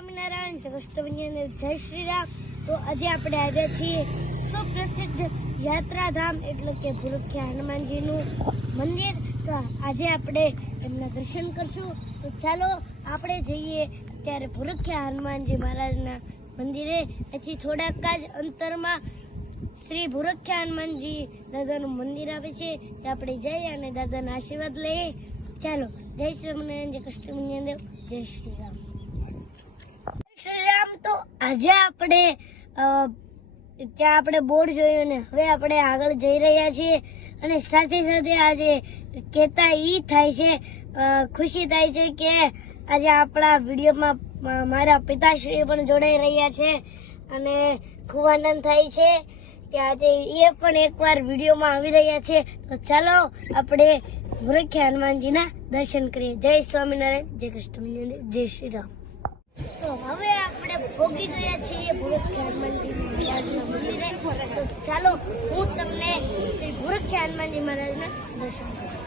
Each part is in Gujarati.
સ્વામિનારાયણ જય શ્રી રામ। તો આજે આપણે આવ્યા છીએ સુપ્રસિદ્ધ યાત્રાધામ એટલે કે ભૂરખિયા હનુમાનજીનું મંદિર। તો આજે આપણે એમના દર્શન કરશું। તો ચાલો આપણે જઈએ ત્યારે ભૂરખિયા હનુમાનજી મહારાજના મંદિરે। એથી થોડાક જ અંતરમાં શ્રી ભૂરખિયા હનુમાનજી દાદાનું મંદિર આવે છે। તે આપણે જઈએ અને દાદાના આશીર્વાદ લઈએ। ચાલો, જય સ્વામિનારાયણ, જય કૃષ્ણ, જય શ્રી રામ। શ્રી રામ। તો આજે આપણે ત્યાં આપણે બોર્ડ જોયું ને હવે આપણે આગળ જઈ રહ્યા છીએ અને સાથે સાથે આજે કહેતા ઈ થાય છે, ખુશી થાય છે કે આજે આપણા વિડીયોમાં મારા પિતાશ્રી પણ જોડાઈ રહ્યા છે અને ખૂબ આનંદ થાય છે કે આજે એ પણ એકવાર વિડીયોમાં આવી રહ્યા છે। તો ચાલો આપણે ભૂરખિયા હનુમાનજીના દર્શન કરીએ। જય સ્વામિનારાયણ, જય કૃષ્ણ, જય શ્રી રામ। તો હવે આપણે પહોંચી ગયા છીએ ભૂરખિયા હનુમાનજી મહારાજના મંદિરે। તો ચાલો હું તમને શ્રી ભૂરખિયા હનુમાનજી મહારાજના દર્શન કરું।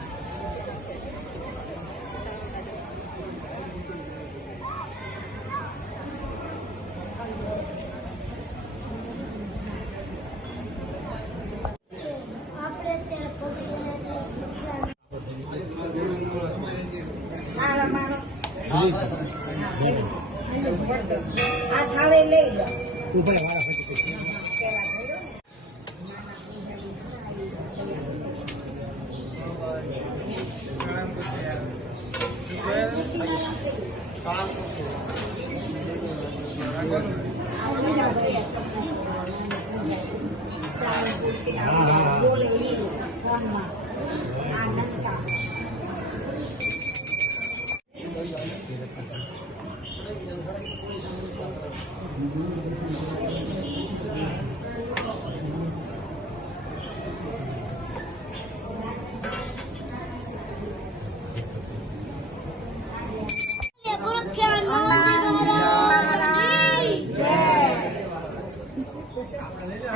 આ થાળી લઈ લો।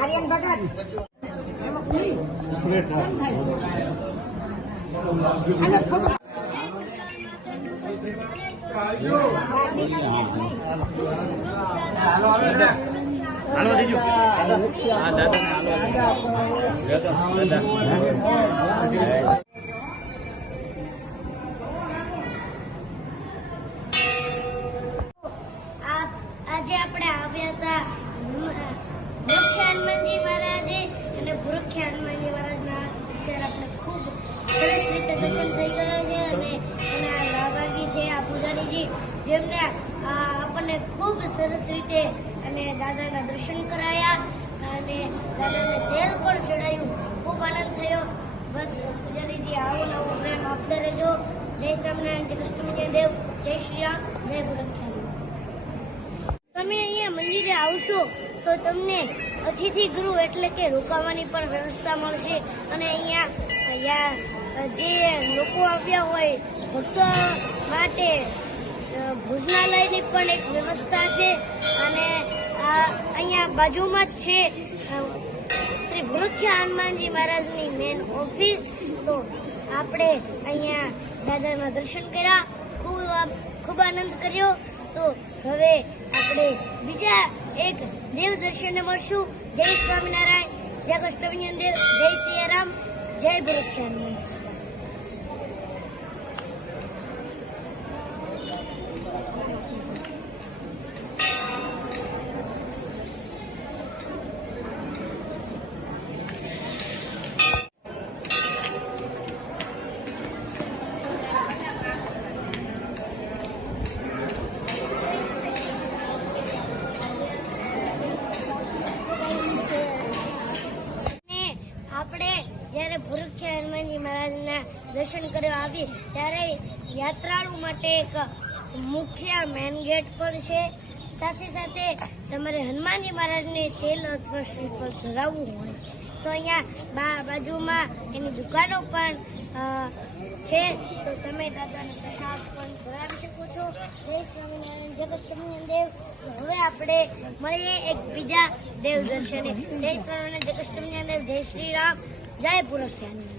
આર્યન ભગત હાલો દેજો। હા દાદા આજે આપણે આવ્યા હતા ભૂરખિયા હનુમાનજી મહારાજે અને ભૂરખિયા હનુમાનજી મહારાજના અત્યારે આપણે ખૂબ સરસ રીતે દર્શન થઈ ગયા છે અને એના લાભાગી છે આ પૂજારીજી, જેમને આપણને ખૂબ સરસ રીતે અને દાદાના દર્શન કરાયા અને દાદાને તેલ પણ ચડાયું। ખૂબ આનંદ થયો। બસ પૂજારીજી આવો નવો પ્રેમ આપતા રહેજો। જય સ્વામિનારાયણ, જય કૃષ્ણ, જય શ્રી રામ, જય ભૂરખિયા। તમે અહીંયા મંદિરે આવશો તો તમને અતિથિ ગૃહ એટલે કે રોકાવાની પણ વ્યવસ્થા મળશે અને અહીંયા જે લોકો આવ્યા હોય ભક્તો માટે ભોજનાલયની પણ એક વ્યવસ્થા છે અને અહીંયા બાજુમાં જ છે શ્રી ભૂરખિયા હનુમાનજી મહારાજની મેન ઓફિસ। તો આપણે અહીંયા દાદાના દર્શન કર્યા, ખૂબ આનંદ કર્યો। તો હવે આપણે બીજા એક દેવ દર્શને મળશું। જય સ્વામિનારાયણ, જય કૃષ્ણ, જય શ્રી રામ, જય ભૂરખિયા હનુમાનજી। જ્યારે ભૂરખિયા હનુમાનજી મહારાજના દર્શન કરવા આવી ત્યારે યાત્રાળુ માટે એક મુખ્ય મેન ગેટ પણ છે। સાથે સાથે તમારે હનુમાનજી મહારાજને તેલ અથવા શ્રીફળ ધરાવવું હોય તો અહીંયા બાજુમાં એની દુકાનો પણ છે। તો તમે દાદાને પ્રસાદ પણ ધરાવી શકો છો। જય સ્વામિનારાયણ, જય કૃષ્ણ। હવે આપણે મળીએ એક બીજા દેવ દર્શને। જય સ્વામિનારાયણ, જય કૃષ્ણ, જય શ્રી રામ, જય ભૂરખિયા।